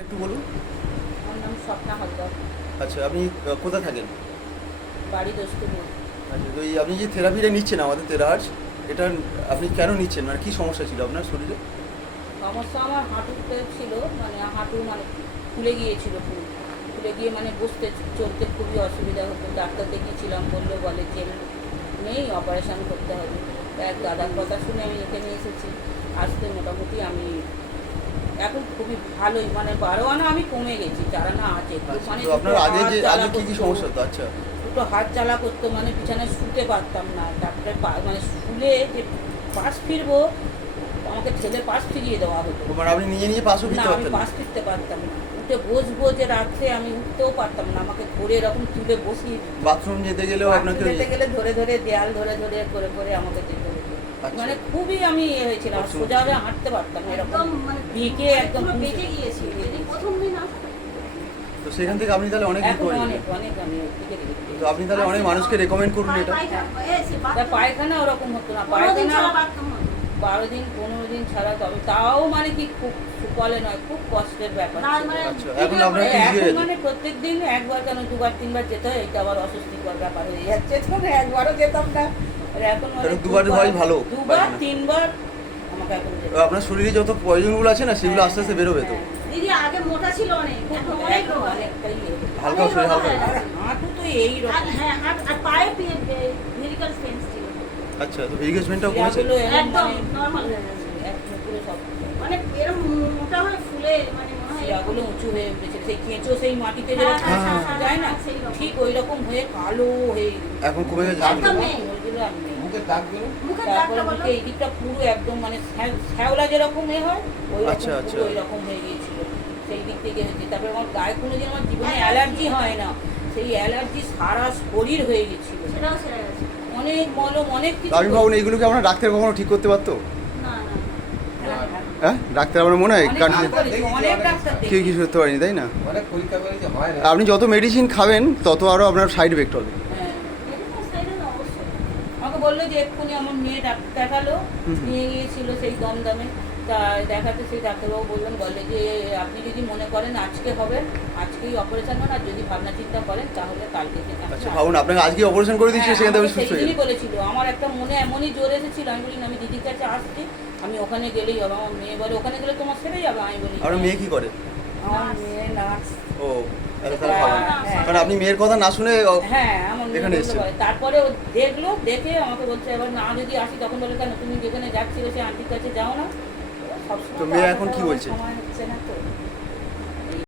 একটু বলুন। আমার নাম স্বপ্না হালদার। আচ্ছা, আপনি কোথায় থাকেন? বাড়ি দোস্তপুর। আচ্ছা, তো এই আপনি যে থেরাপিটা নিচ্ছেন আমাদের থেরাহার্স, এটা আপনি কেন নিচ্ছেন? মানে কী সমস্যা ছিল আপনার শরীরে? সমস্যা আমার হাঁটুতে ছিল, মানে হাঁটু মানে ফুলে গিয়েছিল, পুরো ফুলে গিয়ে মানে বসতে চলতে খুবই অসুবিধা হতো। ডাক্তার দেখিয়েছিলাম, বলে যে নেই, অপারেশন করতে হবে। এক দাদার কথা শুনে আমি এখানে এসেছি। আসতে মোটামুটি আমি এখন খুবই ভালোই, মানে 12 আনা আমি কমে গেছি, 4 আনা আছে। আচ্ছা, মানে তো আপনার আগে কী কী সমস্যা হতো? আচ্ছা, দুটো হাত জ্বালা করতো, মানে বিছানায় শুতে পারতাম না। তারপরে মানে শুলে যে পাশ ফিরবো, আমাকে ঠেলে পাশ ফিরিয়ে দেওয়া হতো। মানে আপনি নিজে নিজে পাশও না, ফিরতে আমি পারতেন না? পাশ ফিরতে পারতাম না। উঠে বসবো যে রাত্রে, আমি উঠতেও পারতাম না, আমাকে ধরে এরকম তুলে বসিয়ে দিত। বাথরুম যেতে গেলেও আপনাকে যেতে গেলে ধরে ধরে দেয়াল ধরে ধরে করে করে আমাকে যেতে হতো। আচ্ছা। মানে খুবই আমি হয়েছিলাম, কষ্ট সোজা হয়ে হচ্ছিল। হাঁটতে পারতাম না, এরকম একদম মানে ভিকে একদম বেঁকে গিয়েছি প্রথম দিন তো সেখান থেকে আপনি তাহলে অনেক এখন করে অনেক অনেক আমি দিকে দিকে তো আপনি তাহলে অনেক মানুষকে রেকমেন্ড করুন এটা। পায়খানা ওরকম হতো না, পায়খানা 12 দিন 15 দিন ছাড়া, তবে তাও মানে কি খুব সুকলে নয়, খুব কষ্টের ব্যাপার ছিল। আচ্ছা, এখন আপনার কি এখন হয়েছে? মানে প্রত্যেক দিন একবার কেন 2বার 3বার যেতে হয়, এটা আবার অস্বস্তিকর ব্যাপার হয়ে যাচ্ছে। তখন একবারও যেতাম না, আর এখন মানে কারণ দুবার হওয়াই ভালো, 2বার পায়খানা। 3বার আমাকে এখন যেতে আপনার শরীরে যত পয়জনগুলো আছে না, সেগুলো আস্তে আস্তে বেরোবে তো। দিদি আগে মোটা ছিল অনেক, এখন অনেক রোগ আছে। অনেকটাই হালকা শরীর হালকা। আর হাঁটু তো এই আর রকম, হ্যাঁ আর পায়ে ভেরিকাল পেইন্স ছিল। আচ্ছা, তো ভেরিগেশনটাও কমেছে? শিরাগুলো একদম মানে নরমাল হয়ে গেছে। পুরো সব মানে এরকম মোটা হয়ে ফুলে মানে মনে হয় শিরাগুলো উঁচু হয়ে উঠেছে, সেই কেঁচো সেই মাটিতে হ্যাঁ, যেরকম হ্যাঁ, হ্যাঁ, যায় না, সেই রকম। ঠিক ওই রকম হয়ে কালো হয়ে এখন কমে গেছে? একদম নেই। ওইগুলো আর নেই। মুখের তারপরে দাগটা বলো। মুখে এই দিকটা পুরো একদম মানে শ্যাওলা যেরকম এ হয়, ওই আচ্ছা, রকম আচ্ছা। পুরো ওই রকম হয়ে গিয়েছিল। সেই দিক থেকে হয়েছে। তারপরে আমার গায়ে কোনোদিন আমার জীবনে অ্যালার্জি হয় না, সেই অ্যালার্জি সারা শরীর হয়ে গেছিল। সেটাও সেরে গেছে। অনেক মলম, অনেক কিছু। তো আমি ভাবুন, এইগুলোকে আমরা ডাক্তার কখনো ঠিক করতে পারতো? না না হ্যাঁ, ডাক্তার আমার মনে হয় অনেক কারণ করেছি, অনেক ডাক্তার কেউ দেখেছি। কিছু করতে পারেনি, তাই না? অনেক পরীক্ষা করেছে, হয় না। আপনি যত মেডিসিন খাবেন তত আরও আপনার সাইড এফেক্ট হবে। হ্যাঁ। এরকম সাইডে না অবশ্যই। আমাকে বললো যে এক্ষুনি আমার মেয়ে ডাক্তার দেখালো, নিয়ে গিয়েছিল সেই দমদমে। তা দেখাতে সেই ডাক্তারবাবু বলে যে আপনি যদি মনে করেন আজকে হবে, আজকেই অপারেশন হন, আর যদি ভাবনা চিন্তা করেন তাহলে কালকে থেকে আচ্ছা, ভাবুন, আপনাকে আজকে অপারেশন করে দিচ্ছে, সেখান থেকে আপনি সুস্থ হয়ে সেইদিনই গেলেন। বলেছিল। আমার একটা মনে এমনই জোর এসেছিল, আমি বলি আমি দিদির কাছে আসছি, আমি ওখানে গেলেই হবে। আমার মেয়ে বলে ওখানে গেলে তোমার সেরে যাবে, আমি বলি আপনার মেয়ে কি করে? আমার মেয়ে নার্স। ও, তাহলে ভালো। হ্যাঁ। কারণ আপনি মেয়ের কথা না শুনে হ্যাঁ, আমার মেয়ে এখানে বললো এসেছে। বলে। তারপরে ও দেখলো, দেখে আমাকে বলছে এবার না যদি আসি, তখন বলে কেন তুমি যেখানে যাচ্ছিলে সে আন্টির কাছে যাও না। সবসময় তো মেয়ে তো এখন কি আসার বলছে? সময় হচ্ছে না তো।